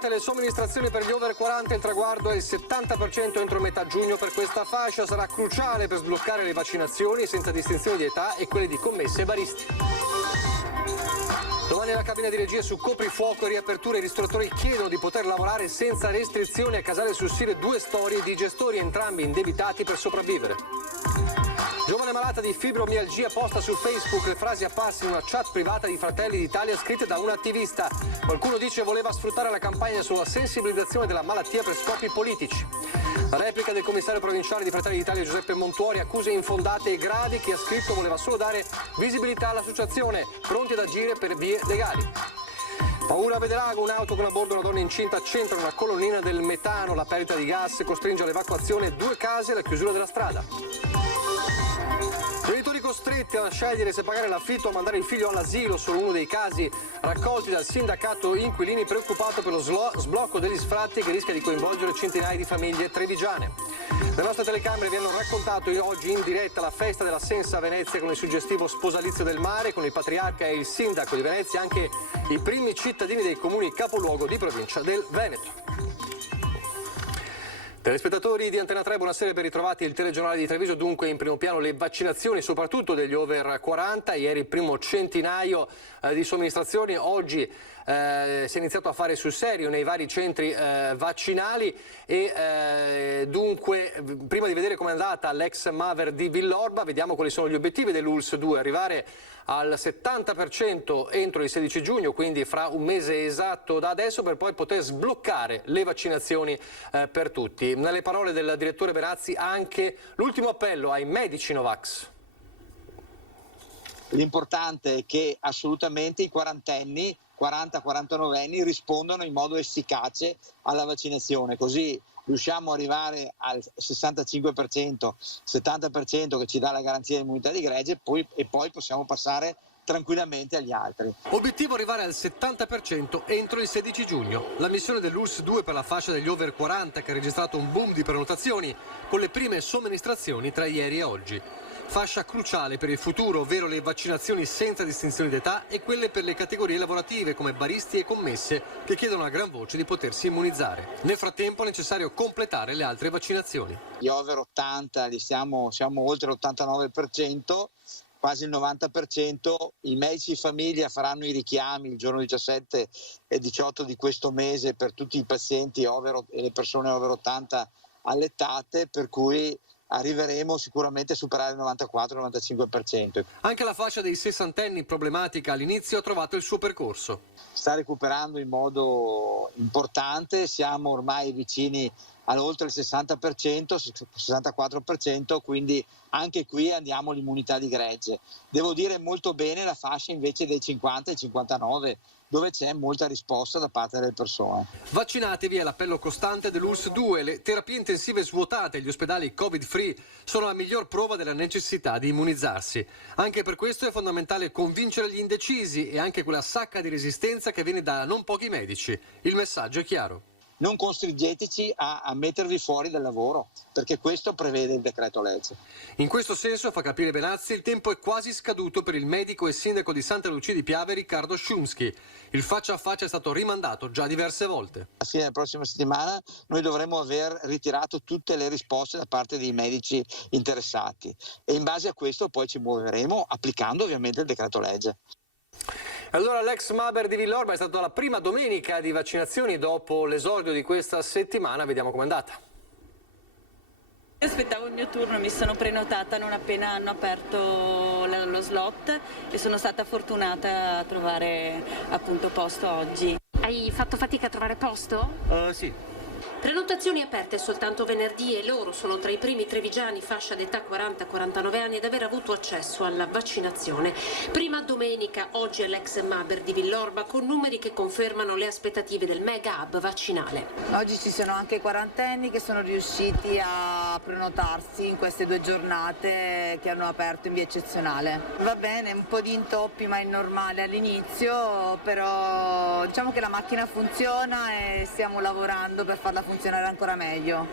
Completate le somministrazioni per gli over 40, il traguardo è il 70% entro metà giugno per questa fascia, sarà cruciale per sbloccare le vaccinazioni senza distinzione di età e quelle di commesse e baristi. Domani la cabina di regia su coprifuoco e riaperture, i ristoratori chiedono di poter lavorare senza restrizioni. A Casale sul Sire 2 storie di gestori entrambi indebitati per sopravvivere. Giovane malata di fibromialgia posta su Facebook le frasi apparse in una chat privata di Fratelli d'Italia scritte da un attivista. Qualcuno dice voleva sfruttare la campagna sulla sensibilizzazione della malattia per scopi politici. La replica del commissario provinciale di Fratelli d'Italia Giuseppe Montuori, accuse infondate e gravi. Chi ha scritto voleva solo dare visibilità all'associazione, pronti ad agire per vie legali. Paura a Vedelago, un'auto con a bordo una donna incinta centra una colonnina del metano, la perdita di gas costringe all'evacuazione 2 case e la chiusura della strada. Genitori costretti a scegliere se pagare l'affitto o mandare il figlio all'asilo, solo uno dei casi raccolti dal sindacato inquilini preoccupato per lo sblocco degli sfratti che rischia di coinvolgere centinaia di famiglie trevigiane. Le nostre telecamere vi hanno raccontato oggi in diretta la festa della Sensa a Venezia con il suggestivo sposalizio del mare, con il patriarca e il sindaco di Venezia, anche i primi cittadini dei comuni capoluogo di provincia del Veneto. Telespettatori di Antena 3, buonasera e ben ritrovati. Il telegiornale di Treviso, dunque in primo piano le vaccinazioni, soprattutto degli over 40. Ieri il primo centinaio di somministrazioni, oggi si è iniziato a fare sul serio nei vari centri vaccinali e dunque prima di vedere com'è andata l'ex Maver di Villorba, vediamo quali sono gli obiettivi dell'ULSS 2, arrivare al 70% entro il 16 giugno, quindi fra un mese esatto da adesso, per poi poter sbloccare le vaccinazioni per tutti. Nelle parole del direttore Benazzi anche l'ultimo appello ai medici Novax. L'importante è che assolutamente i quarantenni, 40-49 anni rispondano in modo efficace alla vaccinazione, così riusciamo ad arrivare al 65%, 70% che ci dà la garanzia di immunità di gregge e poi possiamo passare tranquillamente agli altri. Obiettivo arrivare al 70% entro il 16 giugno. La missione dell'ULSS 2 per la fascia degli over 40 che ha registrato un boom di prenotazioni con le prime somministrazioni tra ieri e oggi. Fascia cruciale per il futuro, ovvero le vaccinazioni senza distinzioni d'età e quelle per le categorie lavorative come baristi e commesse che chiedono a gran voce di potersi immunizzare. Nel frattempo è necessario completare le altre vaccinazioni. Gli over 80 siamo oltre l'89%, quasi il 90%, i medici di famiglia faranno i richiami il giorno 17 e 18 di questo mese per tutti i pazienti e le persone over 80 allettate, per cui arriveremo sicuramente a superare il 94-95%. Anche la fascia dei sessantenni problematica all'inizio ha trovato il suo percorso. Sta recuperando in modo importante, siamo ormai vicini all'oltre il 60%, 64%, quindi anche qui andiamo all'immunità di gregge. Devo dire molto bene la fascia invece dei 50 e 59, dove c'è molta risposta da parte delle persone. Vaccinatevi è l'appello costante dell'ULSS 2. Le terapie intensive svuotate e gli ospedali Covid-free sono la miglior prova della necessità di immunizzarsi. Anche per questo è fondamentale convincere gli indecisi e anche quella sacca di resistenza che viene da non pochi medici. Il messaggio è chiaro. Non costringeteci a mettervi fuori dal lavoro, perché questo prevede il decreto legge. In questo senso, fa capire Benazzi, il tempo è quasi scaduto per il medico e sindaco di Santa Lucia di Piave Riccardo Sciumsky. Il faccia a faccia è stato rimandato già diverse volte. A fine della prossima settimana noi dovremo aver ritirato tutte le risposte da parte dei medici interessati e in base a questo poi ci muoveremo applicando ovviamente il decreto legge. Allora l'ex Maber di Villorba è stata la prima domenica di vaccinazioni dopo l'esordio di questa settimana, vediamo com'è andata. Io aspettavo il mio turno, mi sono prenotata non appena hanno aperto lo slot e sono stata fortunata a trovare appunto posto oggi. Hai fatto fatica a trovare posto? Sì. Prenotazioni aperte soltanto venerdì e loro sono tra i primi trevigiani fascia d'età 40-49 anni ad aver avuto accesso alla vaccinazione. Prima domenica, oggi è l'ex Maber di Villorba con numeri che confermano le aspettative del mega hub vaccinale. Oggi ci sono anche quarantenni che sono riusciti a prenotarsi in queste 2 giornate che hanno aperto in via eccezionale. Va bene, un po' di intoppi ma è normale all'inizio, però diciamo che la macchina funziona e stiamo lavorando per farla funzionare ancora meglio.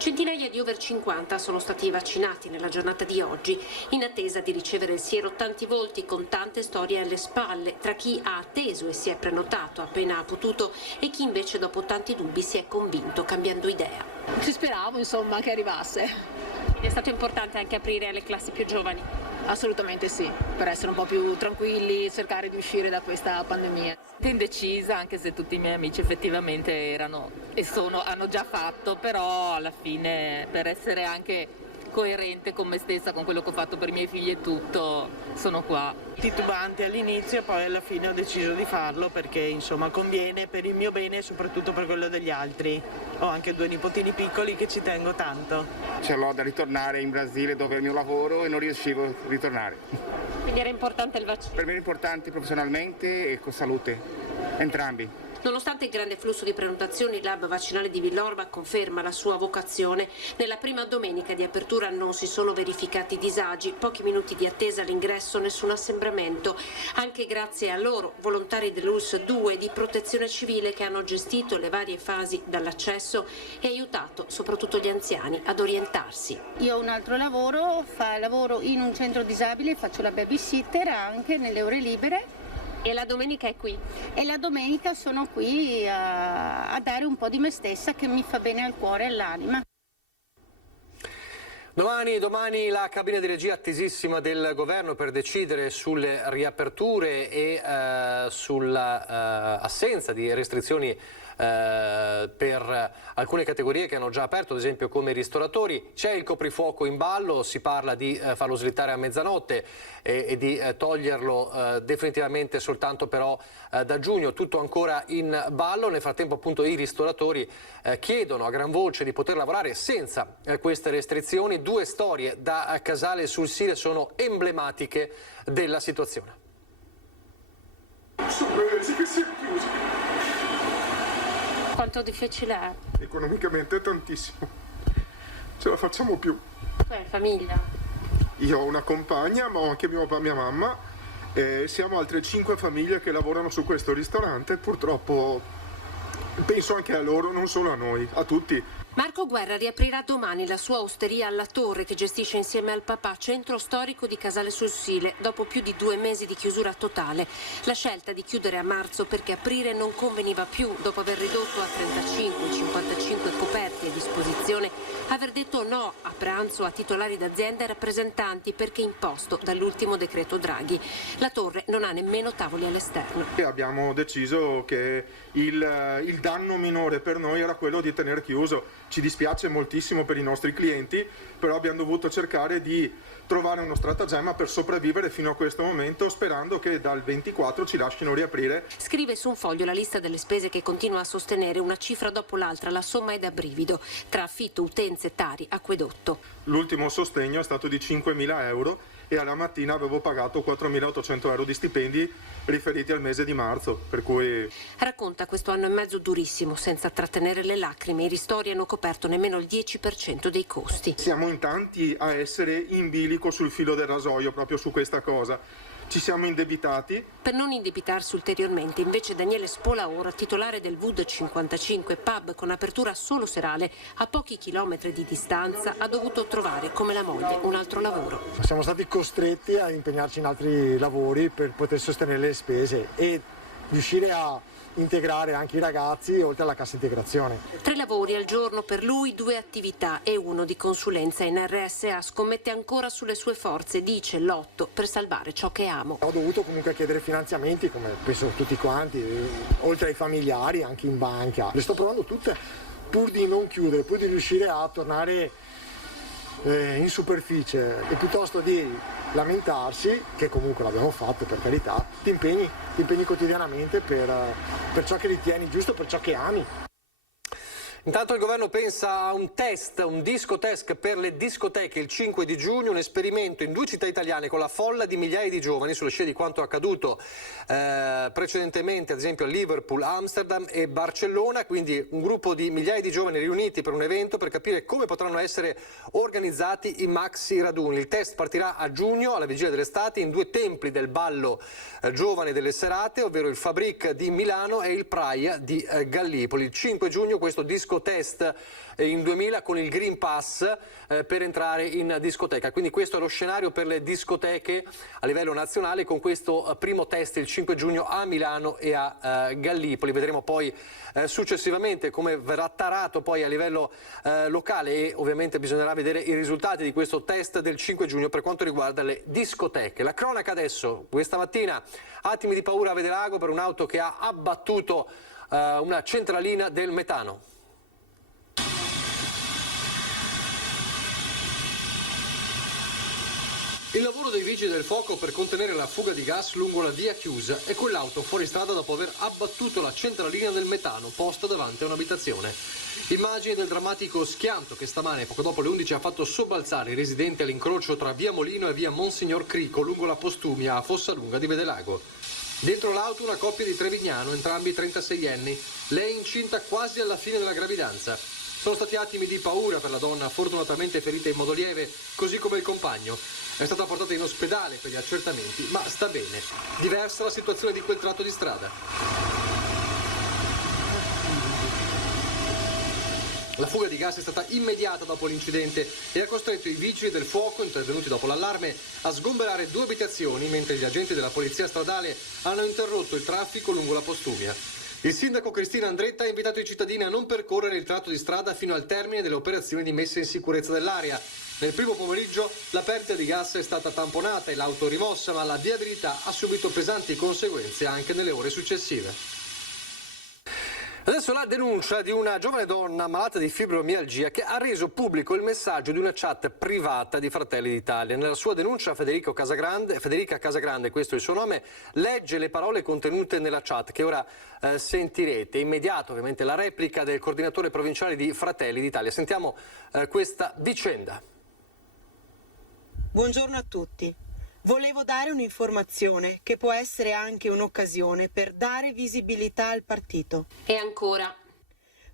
Centinaia di over 50 sono stati vaccinati nella giornata di oggi, in attesa di ricevere il siero tanti volti con tante storie alle spalle, tra chi ha atteso e si è prenotato appena ha potuto e chi invece dopo tanti dubbi si è convinto cambiando idea. Ci speravo insomma che arrivasse. È stato importante anche aprire alle classi più giovani? Assolutamente sì, per essere un po' più tranquilli, cercare di uscire da questa pandemia. Indecisa, anche se tutti i miei amici effettivamente erano e hanno già fatto, però alla fine per essere anche coerente con me stessa, con quello che ho fatto per i miei figli e tutto, sono qua. Titubante all'inizio e poi alla fine ho deciso di farlo perché insomma conviene per il mio bene e soprattutto per quello degli altri. Ho anche 2 nipotini piccoli che ci tengo tanto. Ce l'ho da ritornare in Brasile dove è il mio lavoro e non riuscivo a ritornare. Quindi era importante il vaccino? Per me era importante professionalmente e con salute, entrambi. Nonostante il grande flusso di prenotazioni, il lab vaccinale di Villorba conferma la sua vocazione. Nella prima domenica di apertura non si sono verificati disagi, pochi minuti di attesa all'ingresso, nessun assembramento. Anche grazie a loro, volontari dell'ULSS 2 di Protezione Civile che hanno gestito le varie fasi dall'accesso e aiutato soprattutto gli anziani ad orientarsi. Io ho un altro lavoro in un centro disabile, faccio la babysitter anche nelle ore libere. E la domenica è qui? E la domenica sono qui a dare un po' di me stessa che mi fa bene al cuore e all'anima. Domani la cabina di regia attesissima del governo per decidere sulle riaperture e sull'assenza di restrizioni per alcune categorie che hanno già aperto, ad esempio come i ristoratori. C'è il coprifuoco in ballo, si parla di farlo slittare a mezzanotte e di toglierlo definitivamente soltanto però da giugno, tutto ancora in ballo. Nel frattempo appunto i ristoratori chiedono a gran voce di poter lavorare senza queste restrizioni. 2 storie da Casale sul Sile sono emblematiche della situazione. Sono mesi che siamo chiusi. Quanto difficile è? Economicamente tantissimo. Ce la facciamo più. Tu hai famiglia? Io ho una compagna, ma ho anche mio papà e mia mamma. E siamo altre 5 famiglie che lavorano su questo ristorante. Purtroppo penso anche a loro, non solo a noi, a tutti. Marco Guerra riaprirà domani la sua osteria alla Torre che gestisce insieme al papà, centro storico di Casale sul Sile, dopo più di 2 mesi di chiusura totale. La scelta di chiudere a marzo perché aprire non conveniva più, dopo aver ridotto a 35-55 coperti a disposizione, aver detto no a pranzo a titolari d'azienda e rappresentanti perché imposto dall'ultimo decreto Draghi. La Torre non ha nemmeno tavoli all'esterno. Abbiamo deciso che il danno minore per noi era quello di tenere chiuso. Ci dispiace moltissimo per i nostri clienti, però abbiamo dovuto cercare di trovare uno stratagemma per sopravvivere fino a questo momento, sperando che dal 24 ci lasciano riaprire. Scrive su un foglio la lista delle spese che continua a sostenere, una cifra dopo l'altra, la somma è da brivido, tra affitto, utenze, tari, acquedotto. L'ultimo sostegno è stato di 5.000 euro e alla mattina avevo pagato 4.800 euro di stipendi riferiti al mese di marzo, per cui... Racconta questo anno e mezzo durissimo, senza trattenere le lacrime. I ristori hanno coperto nemmeno il 10% dei costi. Siamo in tanti a essere in bilico sul filo del rasoio proprio su questa cosa. Ci siamo indebitati. Per non indebitarsi ulteriormente, invece Daniele Spolaora, titolare del Wood 55, pub con apertura solo serale, a pochi chilometri di distanza, ha dovuto trovare, come la moglie, un altro lavoro. Siamo stati costretti a impegnarci in altri lavori per poter sostenere le spese e riuscire a integrare anche i ragazzi oltre alla cassa integrazione. 3 lavori al giorno per lui, 2 attività e 1 di consulenza in RSA. Scommette ancora sulle sue forze, dice lotto per salvare ciò che amo. Ho dovuto comunque chiedere finanziamenti, come penso tutti quanti, oltre ai familiari, anche in banca. Le sto provando tutte pur di non chiudere, pur di riuscire a tornare in superficie e piuttosto di lamentarsi, che comunque l'abbiamo fatto per carità, ti impegni quotidianamente per ciò che ritieni giusto, per ciò che ami. Intanto il governo pensa a un test, un disco test per le discoteche il 5 di giugno, un esperimento in 2 città italiane con la folla di migliaia di giovani sulla scia di quanto accaduto precedentemente, ad esempio a Liverpool, Amsterdam e Barcellona, quindi un gruppo di migliaia di giovani riuniti per un evento per capire come potranno essere organizzati i maxi raduni. Il test partirà a giugno, alla vigilia dell'estate, in 2 templi del ballo giovane delle serate, ovvero il Fabric di Milano e il Praia di Gallipoli. Il 5 giugno questo disco test in 2000 con il Green Pass per entrare in discoteca. Quindi questo è lo scenario per le discoteche a livello nazionale, con questo primo test il 5 giugno a Milano e a Gallipoli. Vedremo poi successivamente come verrà tarato poi a livello locale, e ovviamente bisognerà vedere i risultati di questo test del 5 giugno per quanto riguarda le discoteche. La cronaca adesso, questa mattina attimi di paura a Vedelago per un'auto che ha abbattuto una centralina del metano. Il lavoro dei vigili del fuoco per contenere la fuga di gas lungo la via chiusa e quell'auto fuori strada dopo aver abbattuto la centralina del metano posta davanti a un'abitazione. Immagini del drammatico schianto che stamane, poco dopo le 11, ha fatto sobbalzare i residenti all'incrocio tra via Molino e via Monsignor Crico lungo la Postumia a Fossalunga di Vedelago. Dentro l'auto una coppia di Trevignano, entrambi 36enni, lei incinta quasi alla fine della gravidanza. Sono stati attimi di paura per la donna, fortunatamente ferita in modo lieve, così come il compagno. È stata portata in ospedale per gli accertamenti, ma sta bene. Diversa la situazione di quel tratto di strada. La fuga di gas è stata immediata dopo l'incidente e ha costretto i vigili del fuoco, intervenuti dopo l'allarme, a sgomberare 2 abitazioni, mentre gli agenti della polizia stradale hanno interrotto il traffico lungo la Postumia. Il sindaco Cristina Andretta ha invitato i cittadini a non percorrere il tratto di strada fino al termine delle operazioni di messa in sicurezza dell'area. Nel primo pomeriggio la perdita di gas è stata tamponata e l'auto rimossa, ma la viabilità ha subito pesanti conseguenze anche nelle ore successive. Adesso la denuncia di una giovane donna malata di fibromialgia che ha reso pubblico il messaggio di una chat privata di Fratelli d'Italia. Nella sua denuncia Federica Casagrande, questo è il suo nome, legge le parole contenute nella chat che ora sentirete. Immediato ovviamente la replica del coordinatore provinciale di Fratelli d'Italia. Sentiamo questa vicenda. Buongiorno a tutti. Volevo dare un'informazione che può essere anche un'occasione per dare visibilità al partito. E ancora.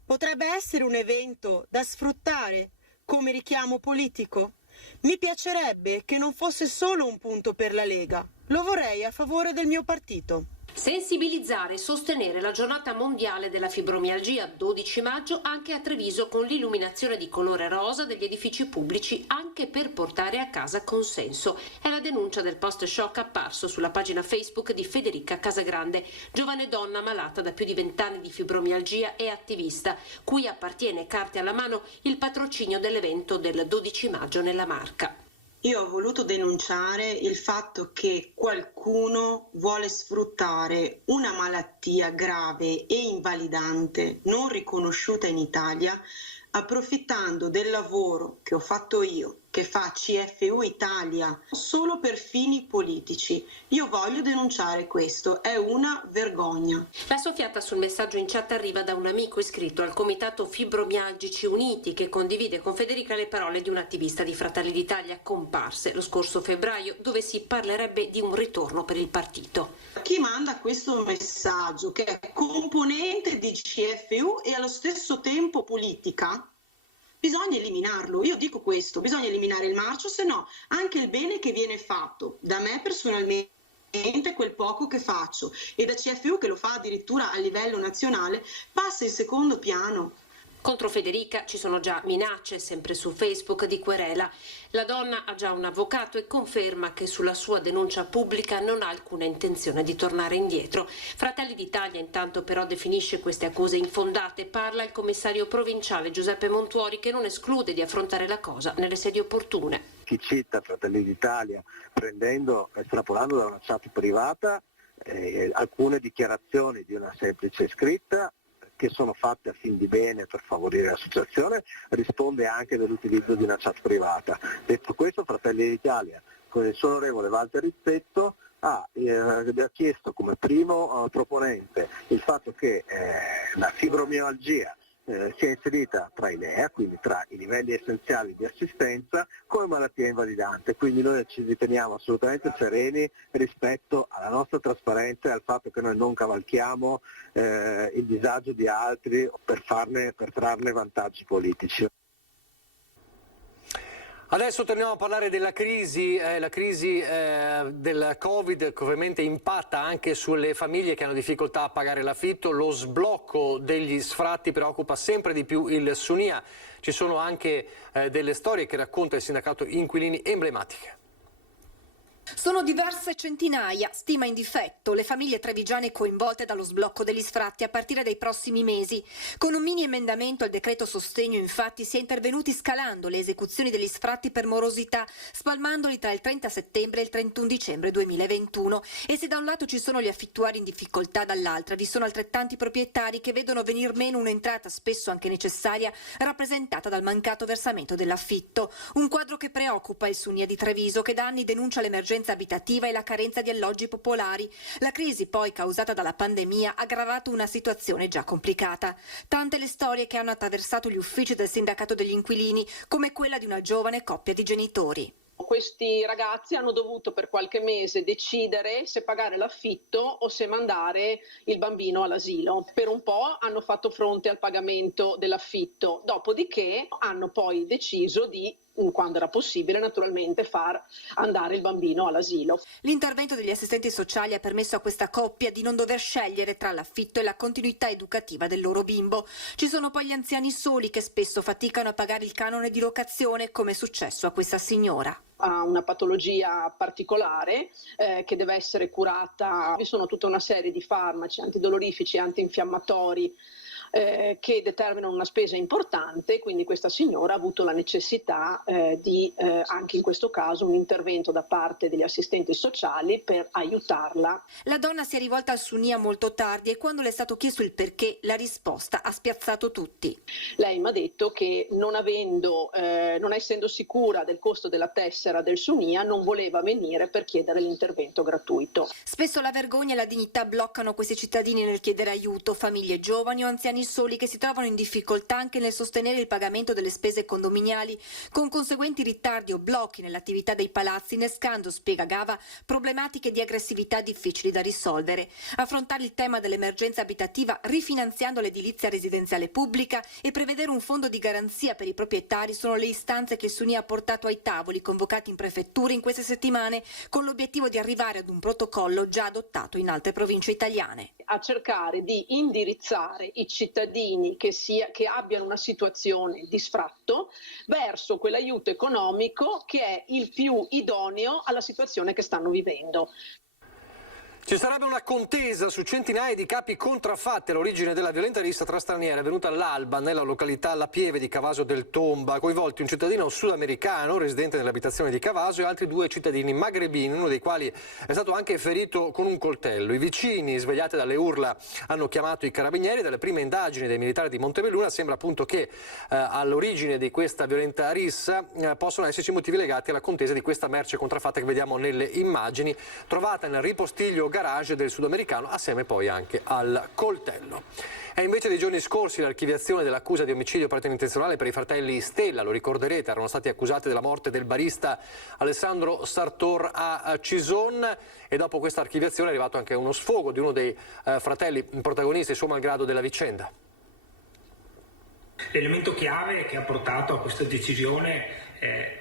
Potrebbe essere un evento da sfruttare come richiamo politico? Mi piacerebbe che non fosse solo un punto per la Lega. Lo vorrei a favore del mio partito. Sensibilizzare e sostenere la giornata mondiale della fibromialgia 12 maggio anche a Treviso con l'illuminazione di colore rosa degli edifici pubblici anche per portare a casa consenso. È la denuncia del post shock apparso sulla pagina Facebook di Federica Casagrande, giovane donna malata da più di 20 anni di fibromialgia e attivista, cui appartiene carte alla mano il patrocinio dell'evento del 12 maggio nella Marca. Io ho voluto denunciare il fatto che qualcuno vuole sfruttare una malattia grave e invalidante non riconosciuta in Italia, approfittando del lavoro che ho fatto io, che fa CFU Italia, solo per fini politici. Io voglio denunciare questo, è una vergogna. La soffiata sul messaggio in chat arriva da un amico iscritto al Comitato Fibromialgici Uniti che condivide con Federica le parole di un attivista di Fratelli d'Italia comparse lo scorso febbraio, dove si parlerebbe di un ritorno per il partito. Chi manda questo messaggio, che è componente di CFU e allo stesso tempo politica, bisogna eliminarlo. Io dico questo, bisogna eliminare il marcio, se no anche il bene che viene fatto da me personalmente, quel poco che faccio, e da CFU che lo fa addirittura a livello nazionale, passa in secondo piano. Contro Federica ci sono già minacce, sempre su Facebook, di querela. La donna ha già un avvocato e conferma che sulla sua denuncia pubblica non ha alcuna intenzione di tornare indietro. Fratelli d'Italia intanto però definisce queste accuse infondate. Parla il commissario provinciale Giuseppe Montuori, che non esclude di affrontare la cosa nelle sedi opportune. Chi cita Fratelli d'Italia estrapolando da una chat privata alcune dichiarazioni di una semplice scritta che sono fatte a fin di bene per favorire l'associazione, risponde anche dell'utilizzo di una chat privata. Detto questo, Fratelli d'Italia, con il suo onorevole Walter Rizzetto, ha chiesto come primo proponente il fatto che la fibromialgia sia inserita tra i LEA, quindi tra i livelli essenziali di assistenza, come malattia invalidante. Quindi noi ci riteniamo assolutamente sereni rispetto alla nostra trasparenza e al fatto che noi non cavalchiamo il disagio di altri per trarne vantaggi politici. Adesso torniamo a parlare della crisi, del Covid che ovviamente impatta anche sulle famiglie che hanno difficoltà a pagare l'affitto. Lo sblocco degli sfratti preoccupa sempre di più il Sunia. Ci sono anche delle storie che racconta il sindacato inquilini emblematiche. Sono diverse centinaia, stima in difetto, le famiglie trevigiane coinvolte dallo sblocco degli sfratti a partire dai prossimi mesi. Con un mini emendamento al decreto sostegno, infatti, si è intervenuti scalando le esecuzioni degli sfratti per morosità, spalmandoli tra il 30 settembre e il 31 dicembre 2021. E se da un lato ci sono gli affittuari in difficoltà, dall'altra vi sono altrettanti proprietari che vedono venir meno un'entrata spesso anche necessaria, rappresentata dal mancato versamento dell'affitto. Un quadro che preoccupa il Sunia di Treviso, che da anni denuncia l'emergenza abitativa e la carenza di alloggi popolari. La crisi poi causata dalla pandemia ha aggravato una situazione già complicata. Tante le storie che hanno attraversato gli uffici del sindacato degli inquilini, come quella di una giovane coppia di genitori. Questi ragazzi hanno dovuto per qualche mese decidere se pagare l'affitto o se mandare il bambino all'asilo. Per un po' hanno fatto fronte al pagamento dell'affitto, dopodiché hanno poi deciso di, quando era possibile naturalmente, far andare il bambino all'asilo. L'intervento degli assistenti sociali ha permesso a questa coppia di non dover scegliere tra l'affitto e la continuità educativa del loro bimbo. Ci sono poi gli anziani soli che spesso faticano a pagare il canone di locazione, come è successo a questa signora. Ha una patologia particolare che deve essere curata. Vi sono tutta una serie di farmaci antidolorifici e antinfiammatori che determinano una spesa importante, quindi questa signora ha avuto la necessità di anche in questo caso un intervento da parte degli assistenti sociali per aiutarla. La donna si è rivolta al Sunia molto tardi e quando le è stato chiesto il perché, la risposta ha spiazzato tutti. Lei mi ha detto che non essendo sicura del costo della tessera del Sunia, non voleva venire per chiedere l'intervento gratuito. Spesso la vergogna e la dignità bloccano questi cittadini nel chiedere aiuto, famiglie giovani o anziani soli che si trovano in difficoltà anche nel sostenere il pagamento delle spese condominiali, con conseguenti ritardi o blocchi nell'attività dei palazzi, innescando, spiega Gava, problematiche di aggressività difficili da risolvere. Affrontare il tema dell'emergenza abitativa rifinanziando l'edilizia residenziale pubblica e prevedere un fondo di garanzia per i proprietari sono le istanze che il Sunia ha portato ai tavoli convocati in prefetture in queste settimane, con l'obiettivo di arrivare ad un protocollo già adottato in altre province italiane. A cercare di indirizzare i cittadini che abbiano una situazione di sfratto verso quell'aiuto economico che è il più idoneo alla situazione che stanno vivendo. Ci sarebbe una contesa su centinaia di capi contraffatti all'origine della violenta lista tra stranieri avvenuta all'alba nella località La Pieve di Cavaso del Tomba, coinvolti un cittadino sudamericano residente nell'abitazione di Cavaso e altri 2 cittadini magrebini, uno dei quali è stato anche ferito con un coltello. I vicini, svegliati dalle urla, hanno chiamato i carabinieri. Dalle prime indagini dei militari di Montebelluna sembra appunto che all'origine di questa violenta rissa possono esserci motivi legati alla contesa di questa merce contraffatta che vediamo nelle immagini, trovata nel ripostiglio garage del sudamericano assieme poi anche al coltello. È invece dei giorni scorsi l'archiviazione dell'accusa di omicidio preterintenzionale per i fratelli Stella, lo ricorderete, erano stati accusati della morte del barista Alessandro Sartor a Cison e dopo questa archiviazione è arrivato anche uno sfogo di uno dei fratelli protagonisti, suo malgrado, della vicenda. L'elemento chiave che ha portato a questa decisione,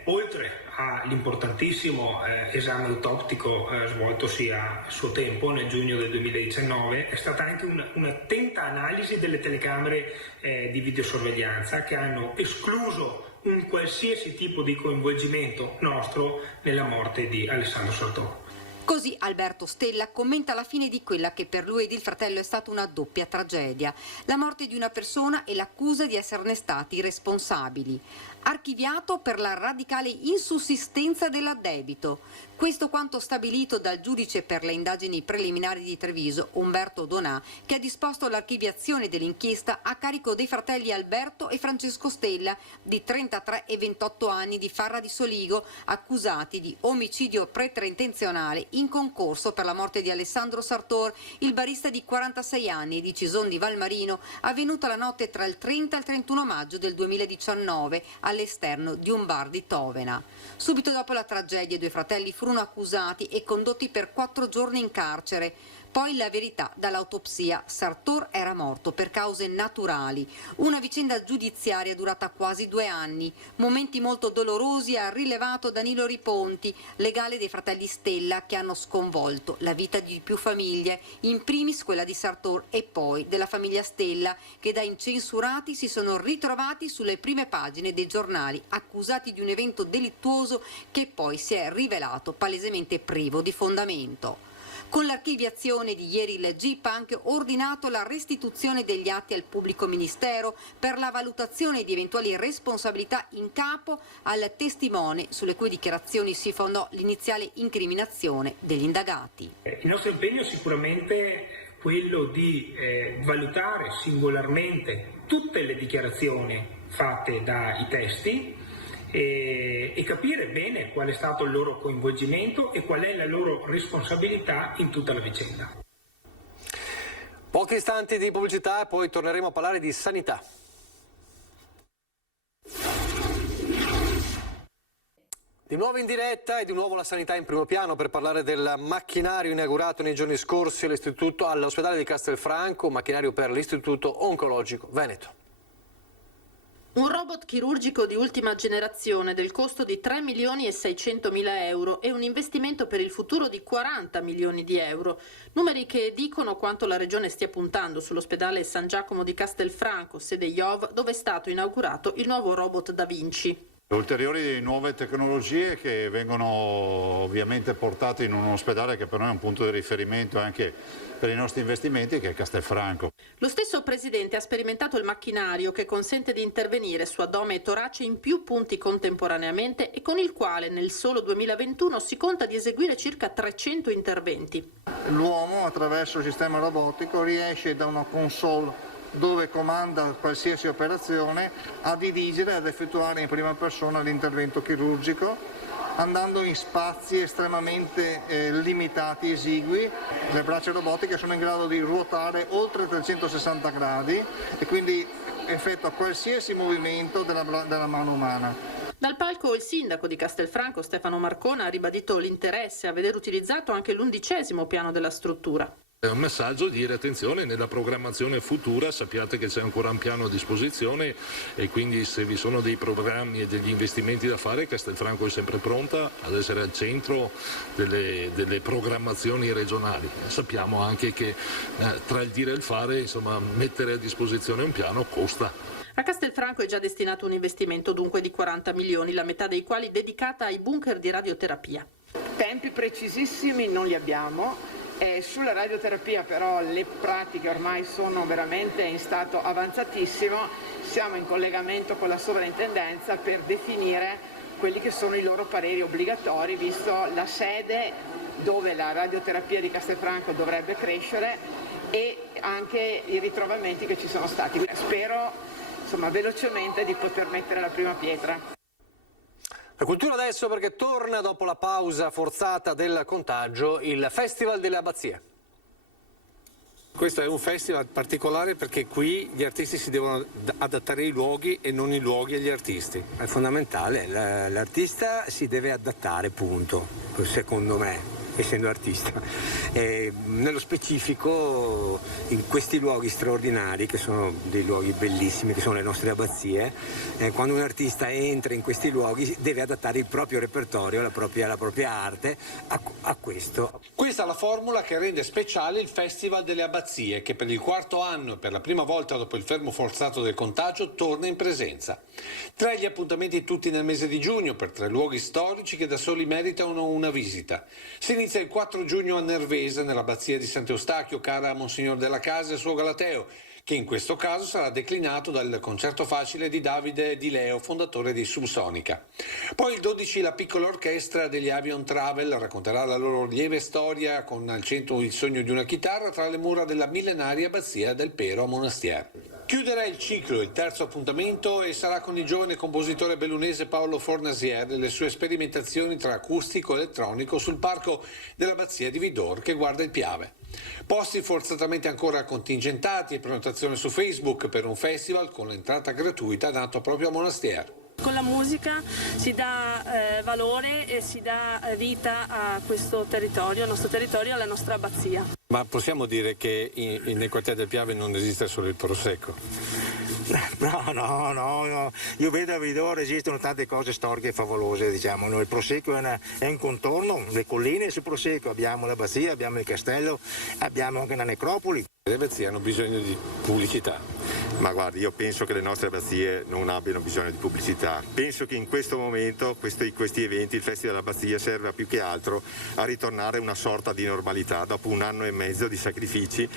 oltre all'importantissimo esame autoptico svoltosi a suo tempo nel giugno del 2019, è stata anche un'attenta analisi delle telecamere di videosorveglianza che hanno escluso un qualsiasi tipo di coinvolgimento nostro nella morte di Alessandro Sartor. Così Alberto Stella commenta la fine di quella che per lui ed il fratello è stata una doppia tragedia: la morte di una persona e l'accusa di esserne stati responsabili. Archiviato per la radicale insussistenza dell'addebito. Questo quanto stabilito dal giudice per le indagini preliminari di Treviso, Umberto Donà, che ha disposto l'archiviazione dell'inchiesta a carico dei fratelli Alberto e Francesco Stella, di 33 e 28 anni, di Farra di Soligo, accusati di omicidio preterintenzionale in concorso per la morte di Alessandro Sartor, il barista di 46 anni di Cison di Valmarino, avvenuta la notte tra il 30 e il 31 maggio del 2019 all'esterno di un bar di Tovena. Subito dopo la tragedia i 2 fratelli furono accusati e condotti per 4 giorni in carcere. Poi la verità dall'autopsia. Sartor era morto per cause naturali. Una vicenda giudiziaria durata quasi 2 anni. Momenti molto dolorosi ha rilevato Danilo Riponti, legale dei fratelli Stella, che hanno sconvolto la vita di più famiglie, in primis quella di Sartor e poi della famiglia Stella, che da incensurati si sono ritrovati sulle prime pagine dei giornali, accusati di un evento delittuoso che poi si è rivelato palesemente privo di fondamento. Con l'archiviazione di ieri il GIP ha anche ordinato la restituzione degli atti al pubblico ministero per la valutazione di eventuali responsabilità in capo al testimone, sulle cui dichiarazioni si fondò l'iniziale incriminazione degli indagati. Il nostro impegno è sicuramente quello di valutare singolarmente tutte le dichiarazioni fatte dai testi e capire bene qual è stato il loro coinvolgimento e qual è la loro responsabilità in tutta la vicenda. Pochi istanti di pubblicità e poi torneremo a parlare di sanità. Di nuovo in diretta e di nuovo la sanità in primo piano per parlare del macchinario inaugurato nei giorni scorsi all'ospedale di Castelfranco, macchinario per l'Istituto Oncologico Veneto. Un robot chirurgico di ultima generazione del costo di 3.600.000 euro e un investimento per il futuro di 40 milioni di euro. Numeri che dicono quanto la Regione stia puntando sull'ospedale San Giacomo di Castelfranco, sede IOV, dove è stato inaugurato il nuovo robot Da Vinci. Ulteriori nuove tecnologie che vengono ovviamente portate in un ospedale che per noi è un punto di riferimento anche per i nostri investimenti, che è Castelfranco. Lo stesso Presidente ha sperimentato il macchinario che consente di intervenire su addome e torace in più punti contemporaneamente e con il quale nel solo 2021 si conta di eseguire circa 300 interventi. L'uomo attraverso il sistema robotico riesce da una console dove comanda qualsiasi operazione a dirigere e ad effettuare in prima persona l'intervento chirurgico, andando in spazi estremamente limitati, esigui. Le braccia robotiche sono in grado di ruotare oltre 360 gradi e quindi effettua qualsiasi movimento della mano umana. Dal palco il sindaco di Castelfranco, Stefano Marcona, ha ribadito l'interesse a vedere utilizzato anche l'11° piano della struttura. È un messaggio di dire attenzione, nella programmazione futura sappiate che c'è ancora un piano a disposizione e quindi se vi sono dei programmi e degli investimenti da fare, Castelfranco è sempre pronta ad essere al centro delle programmazioni regionali. Sappiamo anche che tra il dire e il fare, insomma, mettere a disposizione un piano costa. A Castelfranco è già destinato un investimento dunque di 40 milioni, la metà dei quali dedicata ai bunker di radioterapia. Tempi precisissimi non li abbiamo. Sulla radioterapia però le pratiche ormai sono veramente in stato avanzatissimo, siamo in collegamento con la sovrintendenza per definire quelli che sono i loro pareri obbligatori, visto la sede dove la radioterapia di Castelfranco dovrebbe crescere e anche i ritrovamenti che ci sono stati. Spero velocemente di poter mettere la prima pietra. La cultura adesso, perché torna dopo la pausa forzata del contagio il Festival delle Abbazie. Questo è un festival particolare perché qui gli artisti si devono adattare ai luoghi e non i luoghi agli artisti. È fondamentale, l'artista si deve adattare, punto, secondo me, essendo artista. Nello specifico in questi luoghi straordinari, che sono dei luoghi bellissimi, che sono le nostre abbazie, quando un artista entra in questi luoghi deve adattare il proprio repertorio, la propria arte a questo. Questa è la formula che rende speciale il Festival delle Abbazie, che per il 4º anno e per la prima volta dopo il fermo forzato del contagio torna in presenza. 3 gli appuntamenti tutti nel mese di giugno per 3 luoghi storici che da soli meritano una visita. Si inizia il 4 giugno a Nervesa, nell'abbazia di Sant'Eustachio, cara a Monsignor della Casa e suo Galateo, che in questo caso sarà declinato dal concerto facile di Davide Di Leo, fondatore di Subsonica. Poi il 12 la piccola orchestra degli Avion Travel racconterà la loro lieve storia con al centro il sogno di una chitarra tra le mura della millenaria abbazia del Pero a Monastier. Chiuderà il ciclo, il 3° appuntamento, e sarà con il giovane compositore bellunese Paolo Fornasier e le sue sperimentazioni tra acustico e elettronico sul parco dell'abbazia di Vidor che guarda il Piave. Posti forzatamente ancora contingentati e prenotazione su Facebook per un festival con l'entrata gratuita nato proprio a Monastier. con la musica si dà valore e si dà vita a questo territorio, al nostro territorio, alla nostra abbazia. Ma possiamo dire che nel quartiere del Piave non esiste solo il prosecco? No, io vedo a Vidore esistono tante cose storiche favolose, diciamo. Il prosecco è un contorno, le colline sul prosecco, abbiamo l'abbazia, abbiamo il castello, abbiamo anche una necropoli. Le abbazie hanno bisogno di pubblicità. Ma guardi, io penso che le nostre abbazie non abbiano bisogno di pubblicità. Penso che in questo momento questi eventi, il Festival dell'Abbazia, serva più che altro a ritornare a una sorta di normalità dopo 1 anno e mezzo di sacrifici.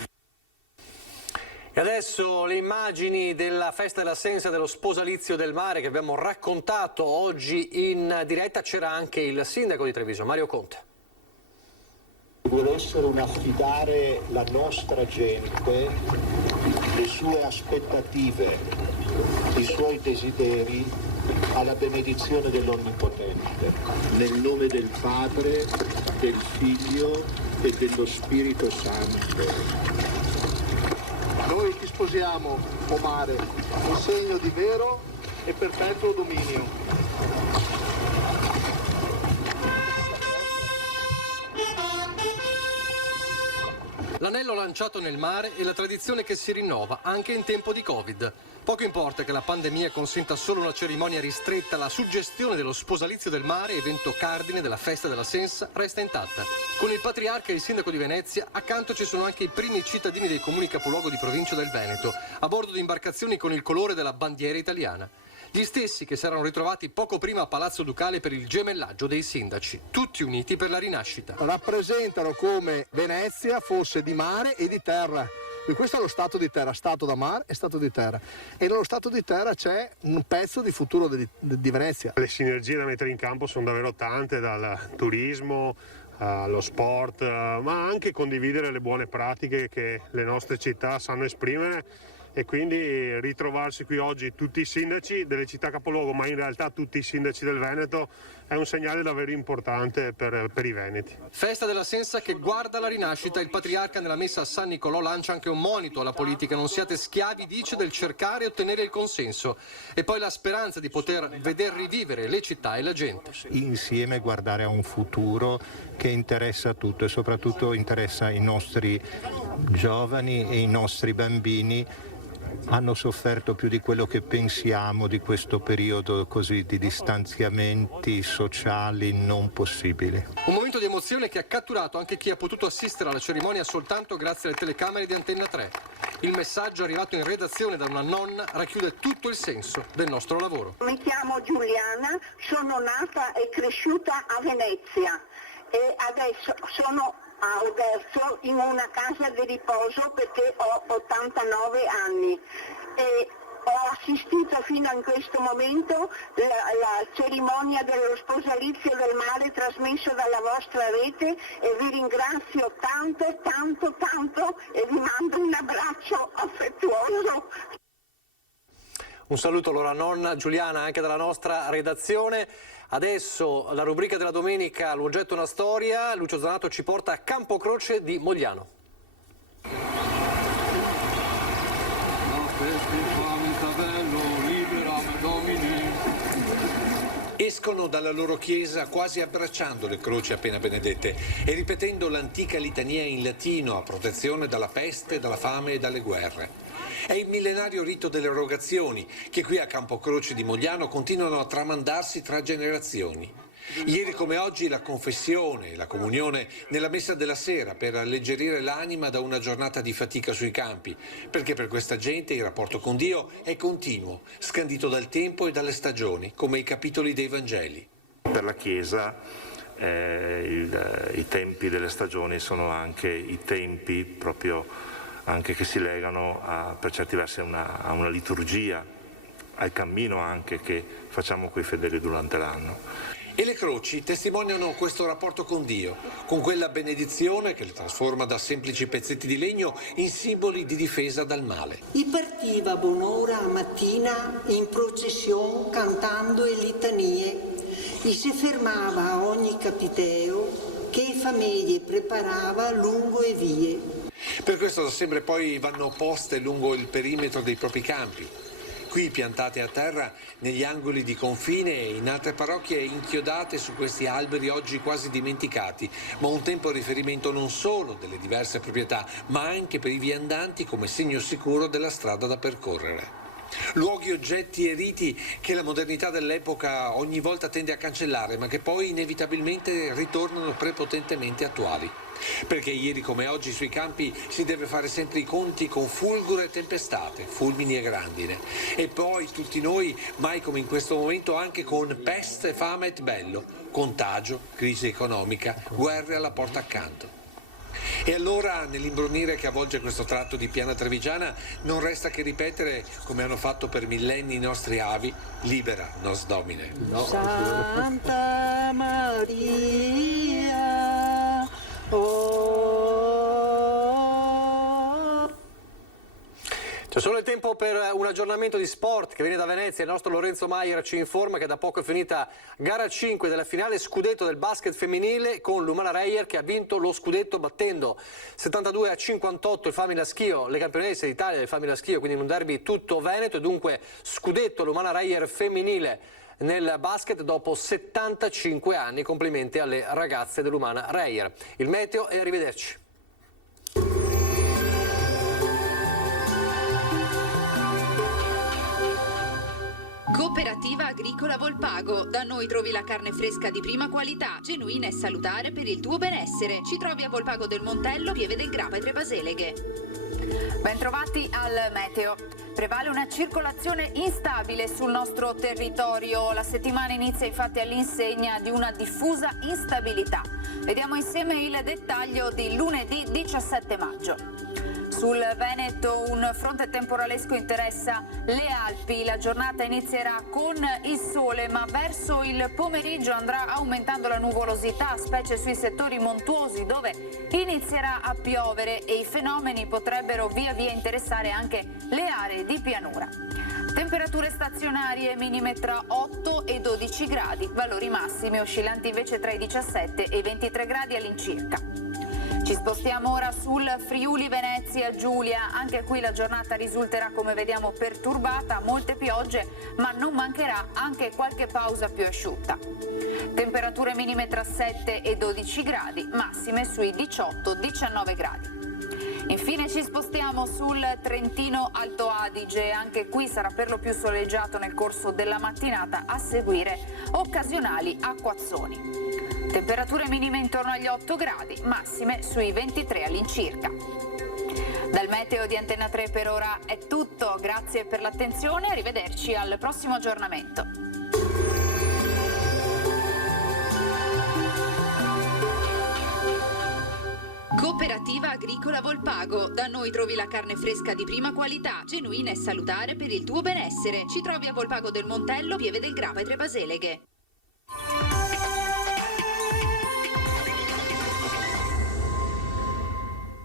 E adesso le immagini della festa della Sensa, dello sposalizio del mare che abbiamo raccontato oggi in diretta. C'era anche il sindaco di Treviso, Mario Conte. Vuole essere un affidare la nostra gente, le sue aspettative, i suoi desideri alla benedizione dell'Onnipotente, nel nome del Padre, del Figlio e dello Spirito Santo. Noi ti sposiamo, o mare, in segno di vero e perpetuo dominio. L'anello lanciato nel mare è la tradizione che si rinnova anche in tempo di Covid. Poco importa che la pandemia consenta solo una cerimonia ristretta, la suggestione dello sposalizio del mare, evento cardine della festa della Sensa, resta intatta. Con il patriarca e il sindaco di Venezia, accanto ci sono anche i primi cittadini dei comuni capoluogo di provincia del Veneto, a bordo di imbarcazioni con il colore della bandiera italiana. Gli stessi che si erano ritrovati poco prima a Palazzo Ducale per il gemellaggio dei sindaci, tutti uniti per la rinascita. Rappresentano come Venezia fosse di mare e di terra. E questo è lo stato di terra, stato da mare e stato di terra. E nello stato di terra c'è un pezzo di futuro di Venezia. Le sinergie da mettere in campo sono davvero tante, dal turismo allo sport, ma anche condividere le buone pratiche che le nostre città sanno esprimere. E quindi ritrovarsi qui oggi tutti i sindaci delle città capoluogo, ma in realtà tutti i sindaci del Veneto, è un segnale davvero importante per i veneti. Festa della Sensa che guarda la rinascita. Il patriarca nella messa a San Nicolò lancia anche un monito alla politica: non siate schiavi, dice, del cercare e ottenere il consenso. E poi la speranza di poter veder rivivere le città e la gente. Insieme guardare a un futuro che interessa tutto e soprattutto interessa i nostri giovani e i nostri bambini. Hanno sofferto più di quello che pensiamo di questo periodo così di distanziamenti sociali non possibili. Un momento di emozione che ha catturato anche chi ha potuto assistere alla cerimonia soltanto grazie alle telecamere di Antenna 3. Il messaggio arrivato in redazione da una nonna racchiude tutto il senso del nostro lavoro. Mi chiamo Giuliana, sono nata e cresciuta a Venezia e adesso sono a Oderzo in una casa di riposo perché ho 89 anni e ho assistito fino a questo momento la cerimonia dello sposalizio del mare trasmesso dalla vostra rete e vi ringrazio tanto e vi mando un abbraccio affettuoso. Un saluto allora nonna Giuliana anche dalla nostra redazione. Adesso la rubrica della domenica, l'oggetto una storia. Lucio Zanato ci porta a Campocroce di Mogliano. Escono dalla loro chiesa quasi abbracciando le croci appena benedette e ripetendo l'antica litania in latino a protezione dalla peste, dalla fame e dalle guerre. È il millenario rito delle erogazioni che qui a Campocroce di Mogliano continuano a tramandarsi tra generazioni. Ieri come oggi la confessione e la comunione nella messa della sera per alleggerire l'anima da una giornata di fatica sui campi, perché per questa gente il rapporto con Dio è continuo, scandito dal tempo e dalle stagioni, come i capitoli dei Vangeli. Per la Chiesa i tempi delle stagioni sono anche i tempi proprio anche che si legano per certi versi a una liturgia, al cammino anche che facciamo coi fedeli durante l'anno. E le croci testimoniano questo rapporto con Dio, con quella benedizione che le trasforma da semplici pezzetti di legno in simboli di difesa dal male. E partiva a buon'ora a mattina in processione cantando le litanie e si fermava a ogni capiteo che famiglie preparava lungo e vie. Per questo da sempre poi vanno poste lungo il perimetro dei propri campi. qui piantate a terra negli angoli di confine e in altre parrocchie inchiodate su questi alberi oggi quasi dimenticati, ma un tempo riferimento non solo delle diverse proprietà, ma anche per i viandanti come segno sicuro della strada da percorrere. Luoghi, oggetti e riti che la modernità dell'epoca ogni volta tende a cancellare, ma che poi inevitabilmente ritornano prepotentemente attuali. Perché ieri come oggi sui campi si deve fare sempre i conti con fulguro e tempestate, fulmini e grandine. E poi tutti noi, mai come in questo momento, anche con peste, fame e bello, contagio, crisi economica, guerre alla porta accanto. E allora, nell'imbronire che avvolge questo tratto di Piana Trevigiana, non resta che ripetere, come hanno fatto per millenni i nostri avi, libera nos Domine. No. Santa Maria, C'è solo il tempo per un aggiornamento di sport che viene da Venezia. Il nostro Lorenzo Maier ci informa che da poco è finita gara 5 della finale scudetto del basket femminile con l'Umana Reyer che ha vinto lo scudetto battendo 72-58 il Famila Schio, le campionesse d'Italia del Famila Schio, quindi in un derby tutto veneto e dunque scudetto l'Umana Reyer femminile nel basket dopo 75 anni. Complimenti alle ragazze dell'Umana Reyer. Il meteo e arrivederci. Cooperativa Agricola Volpago. Da noi trovi la carne fresca di prima qualità, genuina e salutare per il tuo benessere. Ci trovi a Volpago del Montello, Pieve del Grappa e Trebaseleghe. Bentrovati al meteo. Prevale una circolazione instabile sul nostro territorio. La settimana inizia infatti all'insegna di una diffusa instabilità. Vediamo insieme il dettaglio di lunedì 17 maggio. Sul Veneto un fronte temporalesco interessa le Alpi. La giornata inizierà con il sole, ma verso il pomeriggio andrà aumentando la nuvolosità, specie sui settori montuosi dove inizierà a piovere e i fenomeni potrebbero via via interessare anche le aree di pianura. Temperature stazionarie minime tra 8 e 12 gradi, valori massimi oscillanti invece tra i 17 e i 23 gradi all'incirca. Ci spostiamo ora sul Friuli Venezia Giulia, anche qui la giornata risulterà come vediamo perturbata, molte piogge, ma non mancherà anche qualche pausa più asciutta. Temperature minime tra 7 e 12 gradi, massime sui 18-19 gradi. Infine ci spostiamo sul Trentino Alto Adige, anche qui sarà per lo più soleggiato nel corso della mattinata, a seguire occasionali acquazzoni. Temperature minime intorno agli 8 gradi, massime sui 23 all'incirca. Dal meteo di Antenna 3 per ora è tutto, grazie per l'attenzione, arrivederci al prossimo aggiornamento. Cooperativa Agricola Volpago. Da noi trovi la carne fresca di prima qualità, genuina e salutare per il tuo benessere. Ci trovi a Volpago del Montello, Pieve del Grappa e Trebaseleghe.